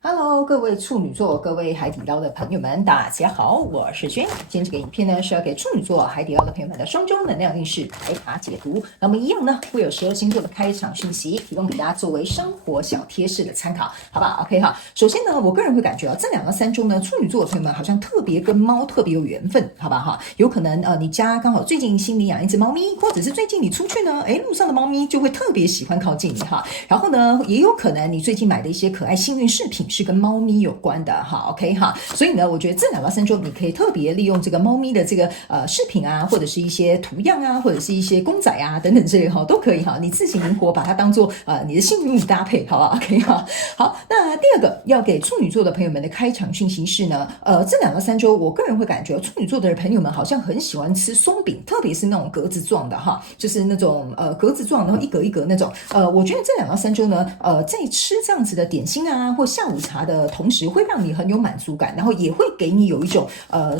Hello，各位处女座、各位海底捞的朋友们，大家好，我是轩。今天这个影片呢是要给处女座、海底捞的朋友们的双周能量运势牌卡解读。那么一样呢，会有12星座的开场讯息，提供给大家作为生活小贴士的参考，好不好 ？OK 哈。首先呢，我个人会感觉这2到3周呢，处女座的朋友们好像特别跟猫特别有缘分，好吧哈？有可能你家刚好最近心里养一只猫咪，或者是最近你出去呢，路上的猫咪就会特别喜欢靠近你哈。然后呢，也有可能你最近买的一些可爱幸运饰品是跟猫咪有关的哈 ，OK 哈，所以呢，我觉得这2到3周你可以特别利用这个猫咪的这个饰品啊，或者是一些图样啊，或者是一些公仔啊等等之类哈，都可以哈，你自行灵活把它当做你的幸运搭配，好不好 ？OK 哈，好，那第二个要给处女座的朋友们的开场讯息是呢，这2到3周我个人会感觉处女座的朋友们好像很喜欢吃松饼，特别是那种格子状的哈，就是那种格子状，然后一格一格那种，我觉得这2到3周呢，在吃这样子的点心啊或下午茶的同时，会让你很有满足感，然后也会给你有一种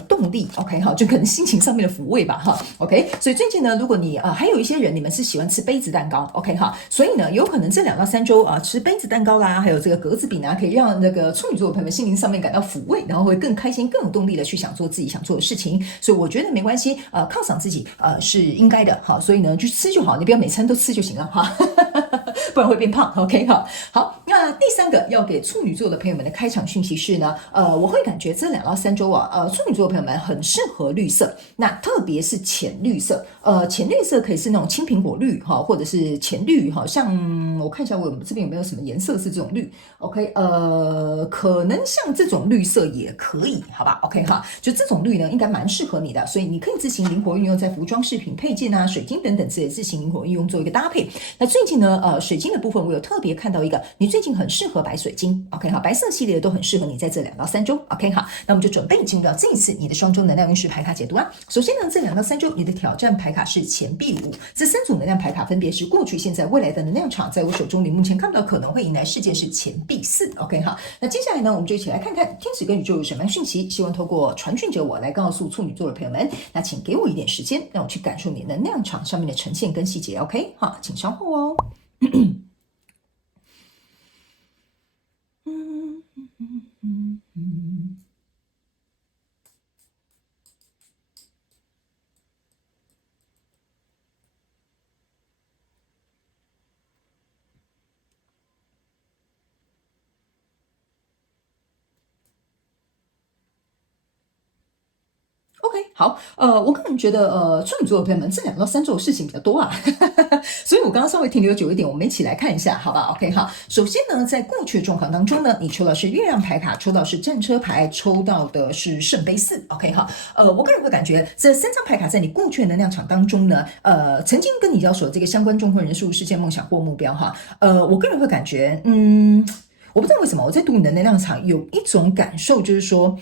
动力 ，OK 哈，就可能心情上面的抚慰吧哈 ，OK。所以最近呢，如果你还有一些人你们是喜欢吃杯子蛋糕 ，OK 哈，所以呢，有可能这2到3周吃杯子蛋糕啦，还有这个格子饼啊，可以让那个处女座的朋友们心灵上面感到抚慰，然后会更开心、更有动力的去想做自己想做的事情。所以我觉得没关系，犒赏自己是应该的哈，所以呢，就吃就好，你不要每餐都吃就行了哈。不然会变胖 ，OK 哈。好，那第3个要给处女座的朋友们的开场讯息是呢，我会感觉这2到3周处女座的朋友们很适合绿色，那特别是浅绿色，浅绿色可以是那种青苹果绿哈，或者是浅绿哈，像我看一下我们这边有没有什么颜色是这种绿 ，OK，可能像这种绿色也可以，好吧 ，OK 哈，就这种绿呢，应该蛮适合你的，所以你可以自行灵活运用在服装饰品、配件啊、水晶等等之类自行灵活运用做一个搭配。那最近呢，水晶的部分我有特别看到一个，你最近很适合白水晶 ，OK 好，白色系列的都很适合你在这2到3周 ，OK 好，那我们就准备进入到这一次你的双周能量运势牌卡解读啊。首先呢，这2到3周你的挑战牌卡是钱币5，这3组能量牌卡分别是过去、现在、未来的能量场，在我手中你目前看到可能会迎来事件是钱币4，OK 好，那接下来呢，我们就一起来看看天使跟宇宙有什么样讯息，希望透过传讯者我来告诉处女座的朋友们，那请给我一点时间，让我去感受你能量场上面的呈现跟细节 ，OK 好，请稍后哦。OK，好，我个人觉得，处女座的朋友们这2到3周的事情比较多啊，所以我刚刚稍微停留久一点，我们一起来看一下，好吧 ？OK，好，首先呢，在过去的状况当中呢，你抽到是月亮牌卡，抽到是战车牌，抽到的是圣杯4，OK，好，我个人会感觉这3张牌卡在你过去的能量场当中呢，曾经跟你交手这个相关状况人数、事件、梦想或目标哈，我个人会感觉，我不知道为什么我在读你的能量场有一种感受，就是说，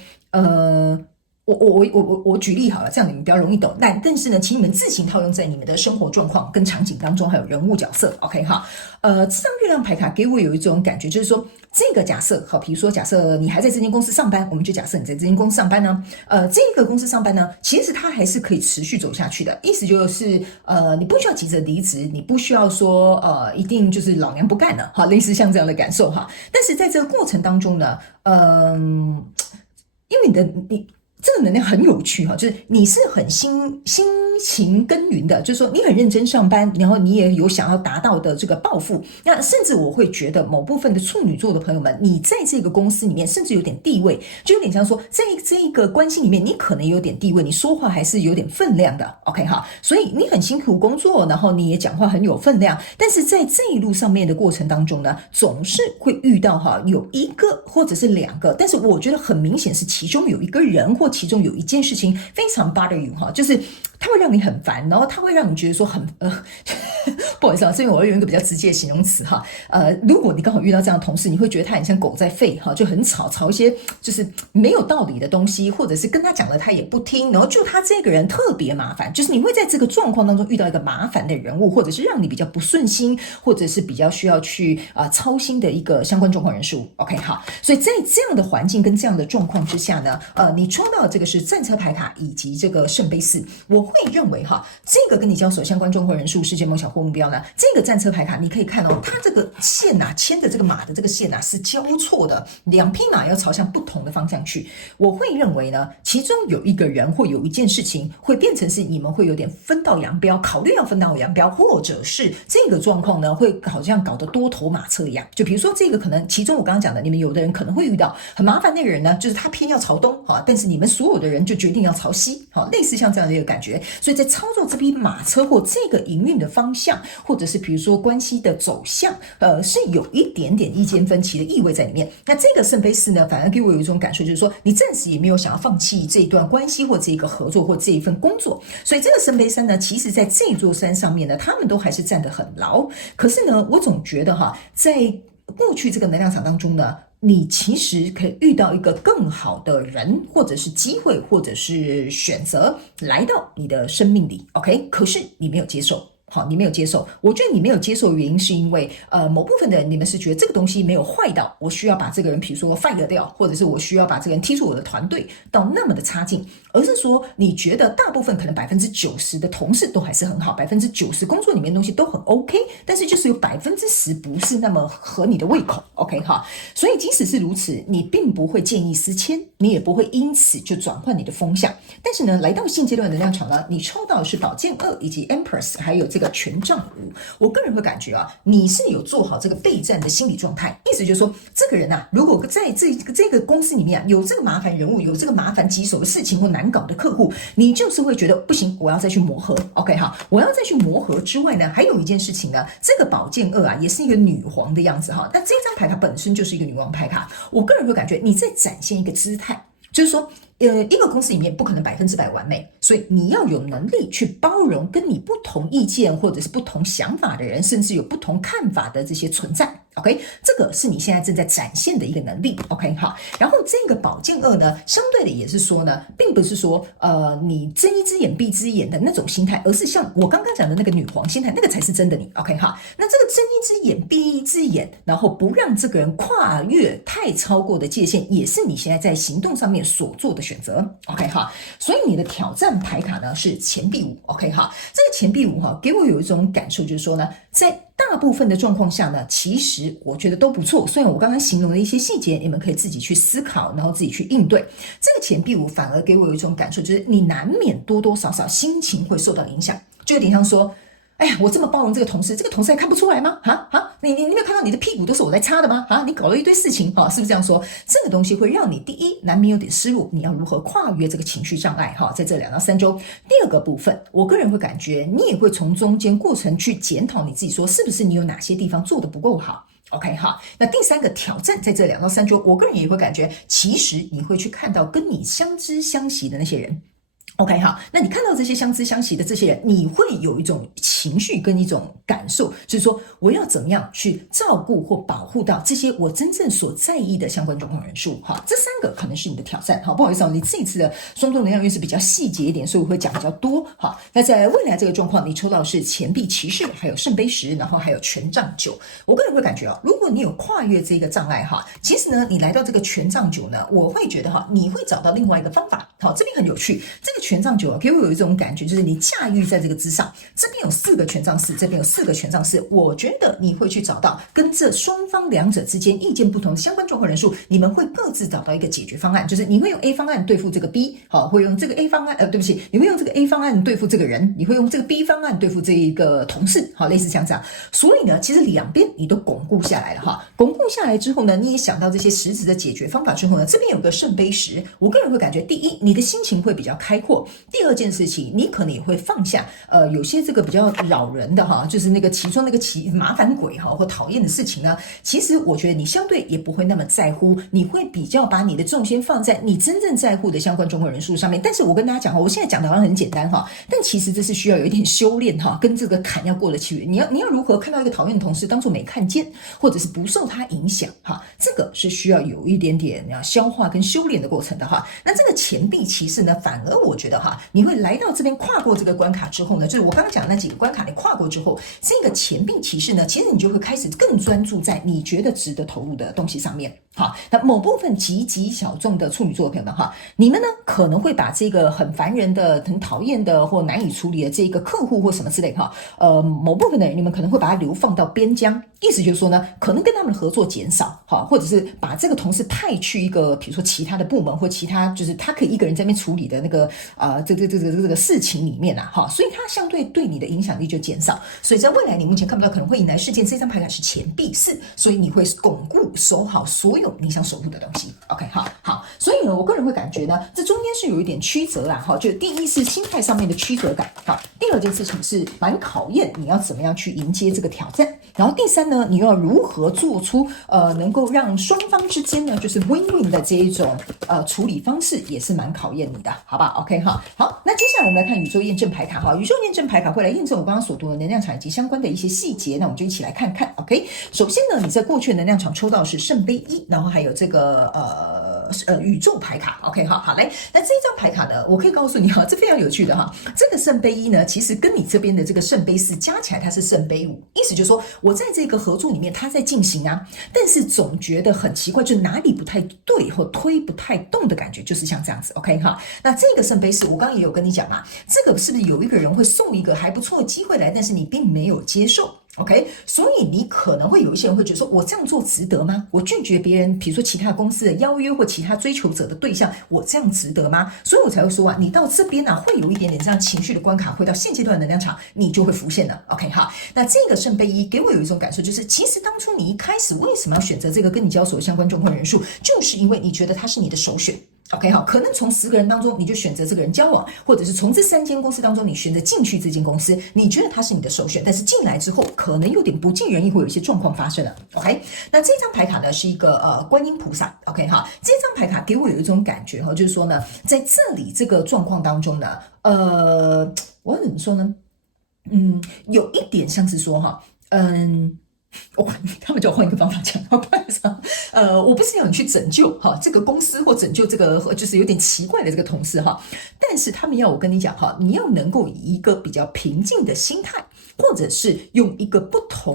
我举例好了，这样你们比较容易懂。但是呢，请你们自行套用在你们的生活状况跟场景当中，还有人物角色。OK 哈，这张月亮牌卡给我有一种感觉，就是说这个假设，好，比如说假设你还在这间公司上班，我们就假设你在这间公司上班呢，这个公司上班呢，其实它还是可以持续走下去的。意思就是，你不需要急着离职，你不需要说一定就是老娘不干了，哈，类似像这样的感受哈。但是在这个过程当中呢，因为你这个能量很有趣哈，就是你是很辛勤耕耘的，就是说你很认真上班，然后你也有想要达到的这个抱负。那甚至我会觉得某部分的处女座的朋友们，你在这个公司里面甚至有点地位，就有点像说在这一个关系里面，你可能有点地位，你说话还是有点分量的。OK 哈，所以你很辛苦工作，然后你也讲话很有分量，但是在这一路上面的过程当中呢，总是会遇到哈有一个或者是2个，但是我觉得很明显是其中有一个人或其中有一件事情非常 bother you 哈，就是它会让你很烦，然后它会让你觉得说很不好意思啊，这边我要用一个比较直接的形容词哈，如果你刚好遇到这样的同事，你会觉得他很像狗在吠哈，就很吵一些就是没有道理的东西，或者是跟他讲了他也不听，然后就他这个人特别麻烦，就是你会在这个状况当中遇到一个麻烦的人物，或者是让你比较不顺心，或者是比较需要去操心的一个相关状况人数。OK 好，所以在这样的环境跟这样的状况之下呢，你抽到的这个是战车牌卡以及这个圣杯4，我会认为哈，这个跟你交手相关状况人数、世界梦想或目标呢，这个战车牌卡你可以看哦，它这个线牵的这个马的这个线是交错的，两匹马要朝向不同的方向去。我会认为呢，其中有一个人或有一件事情会变成是你们会有点分道扬镳，考虑要分道扬镳，或者是这个状况呢会好像搞得多头马车一样。就比如说这个可能其中我刚刚讲的，你们有的人可能会遇到很麻烦那个人呢，就是他偏要朝东但是你们所有的人就决定要朝西类似像这样的一个感觉。所以在操作这匹马车或这个营运的方向，或者是比如说关系的走向是有一点点意见分歧的意味在里面。那这个圣杯四呢，反而给我有一种感受，就是说你暂时也没有想要放弃这一段关系或这一个合作或这一份工作。所以这个圣杯三呢，其实在这座山上面呢，他们都还是站得很牢。可是呢，我总觉得在过去这个能量场当中呢，你其实可以遇到一个更好的人，或者是机会，或者是选择来到你的生命里 ，OK？ 可是你没有接受。你没有接受，我觉得你没有接受的原因是因为某部分的人你们是觉得这个东西没有坏到我需要把这个人比如说 fire 掉，或者是我需要把这个人踢出我的团队到那么的差劲，而是说你觉得大部分可能90%的同事都还是很好，90%工作里面的东西都很 OK， 但是就是有10%不是那么合你的胃口 OK 所以即使是如此，你并不会见异思迁，你也不会因此就转换你的风向。但是呢，来到现阶段的能量场呢，你抽到的是宝剑2以及 Empress 还有这个权杖5，我个人会感觉你是有做好这个备战的心理状态，意思就是说，这个人如果在这个公司里面有这个麻烦人物，有这个麻烦棘手的事情或难搞的客户，你就是会觉得不行，我要再去磨合 ，OK 我要再去磨合之外呢，还有一件事情呢，这个宝剑2也是一个女皇的样子但这张牌它本身就是一个女王牌卡，我个人会感觉你在展现一个姿态，就是说。一个公司里面不可能100%完美，所以你要有能力去包容跟你不同意见或者是不同想法的人，甚至有不同看法的这些存在。OK， 这个是你现在正在展现的一个能力。OK， 好。然后这个宝剑2呢，相对的也是说呢，并不是说你睁一只眼闭一只眼的那种心态，而是像我刚刚讲的那个女皇心态，那个才是真的你。OK， 好。那这个睁一只眼闭一只眼，然后不让这个人跨越太超过的界限，也是你现在在行动上面所做的选择 ，OK 哈，所以你的挑战牌卡呢是钱币5 ，OK 哈，这个钱币5给我有一种感受，就是说呢，在大部分的状况下呢，其实我觉得都不错。虽然我刚刚形容的一些细节，你们可以自己去思考，然后自己去应对。这个钱币5反而给我有一种感受，就是你难免多多少少心情会受到影响，就有点像说。哎呀，我这么包容这个同事，这个同事还看不出来吗？你没有看到你的屁股都是我在擦的吗？你搞了一堆事情是不是这样说？这个东西会让你第一难免有点失落，你要如何跨越这个情绪障碍在这2到3周。第二个部分，我个人会感觉你也会从中间过程去检讨你自己，说是不是你有哪些地方做得不够好。OK 好，那第3个挑战在这2到3周，我个人也会感觉，其实你会去看到跟你相知相惜的那些人。OK 好，那你看到这些相知相惜的这些人，你会有一种情绪跟一种感受，就是说我要怎么样去照顾或保护到这些我真正所在意的相关状况人数这3个可能是你的挑战不好意思你这一次的双重能量运是比较细节一点，所以我会讲比较多那在未来这个状况，你抽到的是钱币骑士，还有圣杯10，然后还有权杖9。我个人会感觉如果你有跨越这个障碍其实呢，你来到这个权杖9呢，我会觉得你会找到另外一个方法这边很有趣，这个权杖9给我有一种感觉，就是你驾驭在这个之上，这边有4个权杖4，这边有4个权杖4，我觉得你会去找到跟这双方两者之间意见不同的相关状况人数，你们会各自找到一个解决方案，就是你会用 A 方案对付这个 B， 会用这个 A 方案对不起，你会用这个 A 方案对付这个人，你会用这个 B 方案对付这一个同事，类似像这样。所以呢，其实两边你都巩固下来了巩固下来之后呢，你也想到这些实质的解决方法之后呢，这边有个圣杯10，我个人会感觉，第一，你的心情会比较开阔；第二件事情，你可能也会放下有些这个比较扰人的就是那个其中那个麻烦鬼或讨厌的事情呢，其实我觉得你相对也不会那么在乎，你会比较把你的重心放在你真正在乎的相关状况人数上面。但是我跟大家讲我现在讲的好像很简单但其实这是需要有一点修炼跟这个坎要过得去。你要如何看到一个讨厌的同事当作没看见，或者是不受他影响这个是需要有一点点消化跟修炼的过程的那这个钱币骑士呢，反而我觉得你会来到这边跨过这个关卡之后呢，就是我刚刚讲的那几个关卡你跨过之后，这个钱币骑士呢，其实你就会开始更专注在你觉得值得投入的东西上面。好，那某部分极极小众的处女座的朋友们哈，你们呢可能会把这个很烦人的、很讨厌的或难以处理的这个客户或什么之类哈，某部分的人你们可能会把它流放到边疆，意思就是说呢，可能跟他们的合作减少哈，或者是把这个同事派去一个比如说其他的部门或其他就是他可以一个人在那边处理的那个这个事情里面啊哈，所以它相对对你的影响力就减少，所以在未来你目前看不到可能会引来事件，这张牌卡是钱币4，所以你会巩固守好所有你想守护的东西。OK， 好，所以呢，我个人会感觉呢，这中间是有一点曲折啦，哈，就第一是心态上面的曲折感，好，第二件事情是蛮考验你要怎么样去迎接这个挑战，然后第三呢，你要如何做出能够让双方之间呢就是 win-win 的这一种处理方式，也是蛮考验你的，好吧 ？OK 哈，好，那接下来我们来看宇宙验证牌卡哈，宇宙验证牌卡会来验证我刚刚所读的能量场以及相关的一些细节，那我们就一起来看看 ，OK。首先呢，你在过去的能量场抽到的是圣杯1，然后还有这个宇宙牌卡 ，OK 好来，那这一张牌卡呢，我可以告诉你哈，这非常有趣的哈，这个圣杯1呢，其实跟你这边的这个圣杯4加起来它是圣杯5，意思就是说我在这个合作里面它在进行啊，但是总觉得很奇怪，就哪里不太对或推不太动的感觉，就是像这样子 ，OK 哈，那这个圣杯4我刚刚也有跟你讲嘛，这个是不是有一个人会送一个还不错的机会来，但是你并没有接受？ OK， 所以你可能会有一些人会觉得说，我这样做值得吗？我拒绝别人，比如说其他公司的邀约或其他追求者的对象，我这样值得吗？所以我才会说啊，你到这边啊，会有一点点这样情绪的关卡，回到现阶段的能量场，你就会浮现了。OK 哈，那这个圣杯1给我有一种感受，就是其实当初你一开始为什么要选择这个跟你交手的相关状况人数，就是因为你觉得他是你的首选。OK 好，可能从10个人当中，你就选择这个人交往，或者是从这3间公司当中，你选择进去这间公司，你觉得他是你的首选，但是进来之后，可能有点不尽人意，会有一些状况发生了。OK， 那这张牌卡呢是一个观音菩萨。OK 哈，这张牌卡给我有一种感觉哈，就是说呢，在这里这个状况当中呢，我怎么说呢？有一点像是说哈，他们叫我换一个方法讲，不好意思我不是要你去拯救哈这个公司或拯救这个就是有点奇怪的这个同事哈，但是他们要我跟你讲哈，你要能够以一个比较平静的心态，或者是用一个不好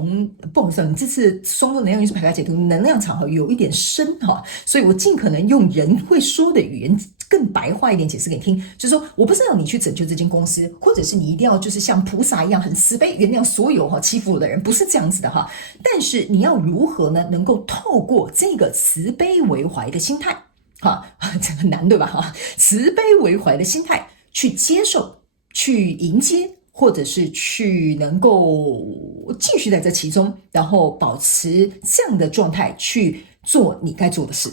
意思，你这次双重能量运势牌卡解读能量场有一点深哈，所以我尽可能用人会说的语言更白话一点解释给你听，就是说我不是让你去拯救这间公司，或者是你一定要就是像菩萨一样很慈悲原谅所有欺负我的人，不是这样子的哈。但是你要如何呢？能够透过这个慈悲为怀的心态，这很难对吧？慈悲为怀的心态去接受、去迎接，或者是去能够继续在这其中，然后保持这样的状态去做你该做的事。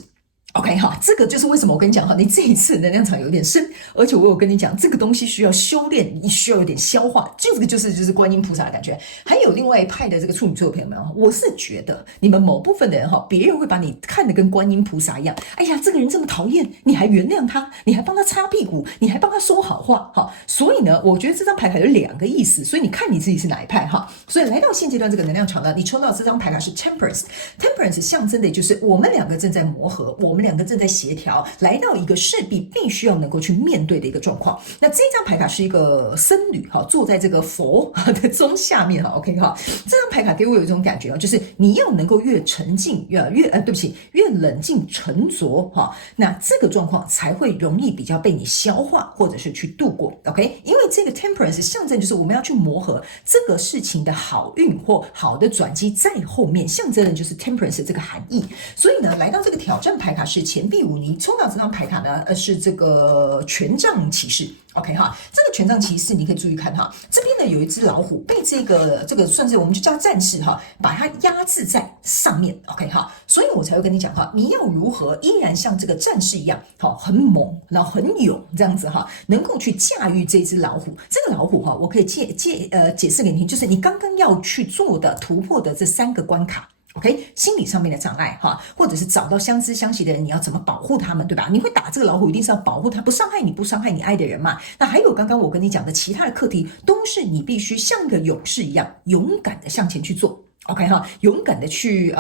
OK 哈，这个就是为什么我跟你讲哈，你这一次能量场有点深，而且我有跟你讲，这个东西需要修炼，你需要有点消化，这个就是观音菩萨的感觉。还有另外一派的这个处女座的朋友们，我是觉得你们某部分的人哈，别人会把你看得跟观音菩萨一样，哎呀，这个人这么讨厌，你还原谅他，你还帮他擦屁股，你还帮他说好话哈。所以呢，我觉得这张牌卡有2个意思，所以你看你自己是哪一派哈。所以来到现阶段这个能量场呢，你抽到这张牌卡是 Temperance 象征的就是我们2个正在磨合，我们2个正在协调，来到一个势必必须要能够去面对的一个状况。那这张牌卡是一个僧侣坐在这个佛的钟下面，OK 哈。这张牌卡给我有一种感觉就是你要能够越沉静越冷静沉着那这个状况才会容易比较被你消化或者是去度过 ，OK？ 因为这个 Temperance 象征就是我们要去磨合这个事情的好运或好的转机在后面，象征的就是 Temperance 这个含义。所以呢，来到这个挑战牌卡是钱币5，你抽到这张牌卡呢，是这个权杖骑士。OK 哈，这个权杖骑士你可以注意看哈，这边呢有一只老虎被这个算是我们就叫战士哈，把它压制在上面 OK 哈，所以我才会跟你讲哈，你要如何依然像这个战士一样很猛，然后很勇这样子哈，能够去驾驭这只老虎。这个老虎哈，我可以解释给你听，就是你刚刚要去做的突破的这3个关卡。OK， 心理上面的障碍或者是找到相知相惜的人，你要怎么保护他们，对吧？你会打这个老虎，一定是要保护他，不伤害你，不伤害你爱的人嘛。那还有刚刚我跟你讲的其他的课题，都是你必须像个勇士一样，勇敢的向前去做。OK 哈，勇敢的去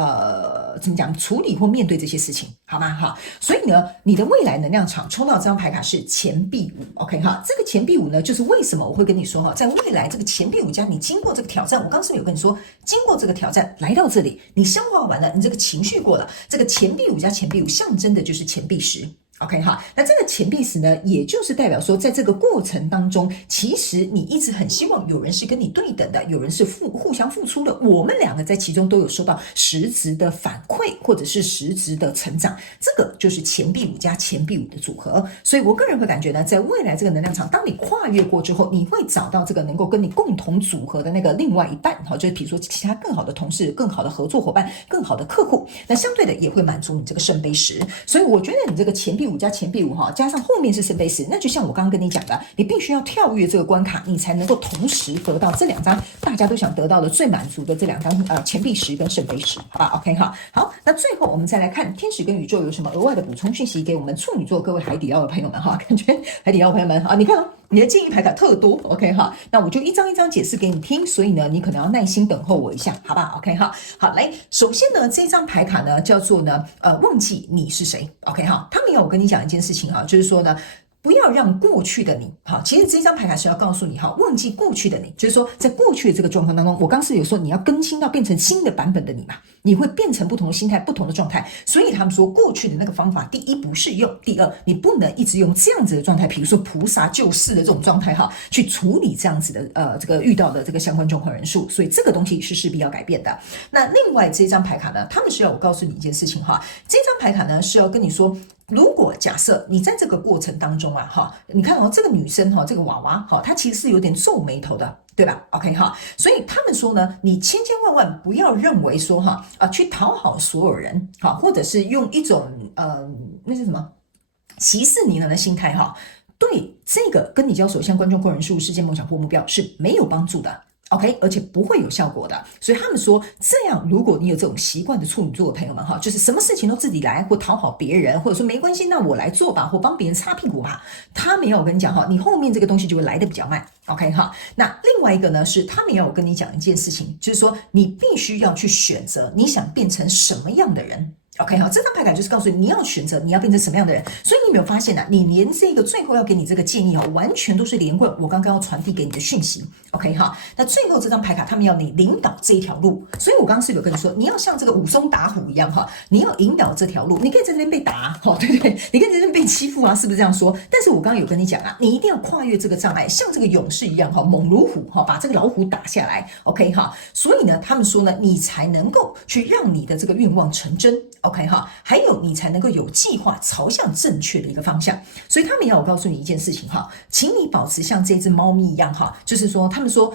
怎么讲处理或面对这些事情，好吗？哈，所以呢，你的未来能量场抽到这张牌卡是钱币五 ，OK 哈，这个钱币五呢，就是为什么我会跟你说哈，在未来这个钱币五家，你经过这个挑战，我刚是不是有跟你说，经过这个挑战来到这里，你消化完了，你这个情绪过了，这个钱币五加钱币五象征的就是钱币十。OK 哈，那这个钱币十呢，也就是代表说，在这个过程当中，其实你一直很希望有人是跟你对等的，有人是互相付出的，我们两个在其中都有收到实质的反馈，或者是实质的成长，这个就是钱币五加钱币五的组合。所以我个人会感觉呢，在未来这个能量场，当你跨越过之后，你会找到这个能够跟你共同组合的那个另外一半，哈，就是比如说其他更好的同事、更好的合作伙伴、更好的客户，那相对的也会满足你这个圣杯十。所以我觉得你这个钱币五加钱币五哈，加上后面是圣杯十，那就像我刚刚跟你讲的，你必须要跳跃这个关卡，你才能够同时得到这两张大家都想得到的最满足的这两张钱币十跟圣杯十，好吧 ？OK 哈，好，那最后我们再来看天使跟宇宙有什么额外的补充讯息给我们处女座各位海底捞的朋友们哈，感觉海底捞朋友们啊，你看哦。你的建议牌卡特多 ，OK 哈，那我就一张一张解释给你听，所以呢，你可能要耐心等候我一下，好吧 ？OK 哈，好，来，首先呢，这张牌卡呢叫做呢，忘记你是谁 ，OK 哈，他们要我跟你讲一件事情哈，就是说呢。不要让过去的你，好，其实这张牌卡是要告诉你，哈，忘记过去的你，就是说，在过去的这个状况当中，我刚是有说你要更新到变成新的版本的你嘛，你会变成不同的心态、不同的状态，所以他们说过去的那个方法，第一不适用，第二你不能一直用这样子的状态，比如说菩萨救世的这种状态哈，去处理这样子的这个遇到的这个相关状况人数，所以这个东西是势必要改变的。那另外这张牌卡呢，他们是要我告诉你一件事情哈，这张牌卡呢是要跟你说。如果假设你在这个过程当中啊，哈，你看哦，这个女生哈，这个娃娃哈，她其实是有点皱眉头的，对吧 ？OK 哈，所以他们说呢，你千千万万不要认为说哈去讨好所有人，哈，或者是用一种那是什么息事宁人的心态哈，对这个跟你交手相关状况人数、事件、梦想或目标是没有帮助的。OK， 而且不会有效果的，所以他们说这样，如果你有这种习惯的处女座的朋友们哈，就是什么事情都自己来，或讨好别人，或者说没关系，那我来做吧，或帮别人擦屁股吧，他们要我跟你讲哈，你后面这个东西就会来得比较慢。OK 哈，那另外一个呢是他们要我跟你讲一件事情，就是说你必须要去选择你想变成什么样的人。OK 好，这张牌卡就是告诉你，你要选择你要变成什么样的人。所以你有没有发现呢？你连这个最后要给你这个建议啊，完全都是连贯我刚刚要传递给你的讯息。OK 哈，那最后这张牌卡他们要你领导这一条路。所以我刚刚是有跟你说，你要像这个武松打虎一样哈，你要引导这条路。你可以在这边被打，对不对？你可以在这边被欺负啊，是不是这样说？但是我刚刚有跟你讲啊，你一定要跨越这个障碍，像这个勇士一样哈，猛如虎哈，把这个老虎打下来。OK 哈，所以呢，他们说呢，你才能够去让你的这个愿望成真。OK 哈，还有你才能够有计划朝向正确的一个方向。所以他们要我告诉你一件事情哈，请你保持像这只猫咪一样哈，就是说他们说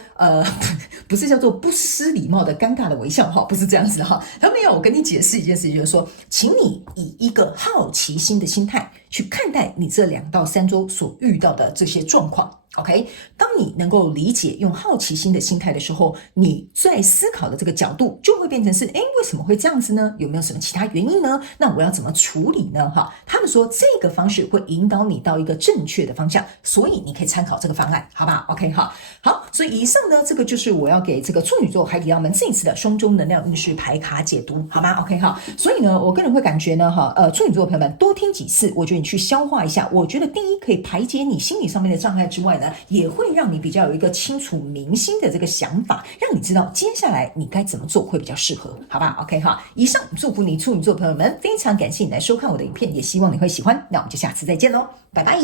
不是叫做不失礼貌的尴尬的微笑哈，不是这样子哈。他们要我跟你解释一件事情，就是说，请你以一个好奇心的心态去看待你这2到3周所遇到的这些状况。OK， 当你能够理解用好奇心的心态的时候，你在思考的这个角度就会变成是，为什么会这样子呢？有没有什么其他原因呢？那我要怎么处理呢？哈，他们说这个方式会引导你到一个正确的方向，所以你可以参考这个方案，好吧 ？OK 哈，好，所以以上呢，这个就是我要给这个处女座海底捞们这一次的双周能量运势牌卡解读，好吗 ？OK 哈，所以呢，我个人会感觉呢，处女座的朋友们多听几次，我觉得你去消化一下，我觉得第一可以排解你心理上面的障碍之外呢。也会让你比较有一个清楚明心的这个想法，让你知道接下来你该怎么做会比较适合，好吧 ？OK 哈，以上祝福你处女座朋友们，非常感谢你来收看我的影片，也希望你会喜欢，那我们就下次再见喽，拜拜。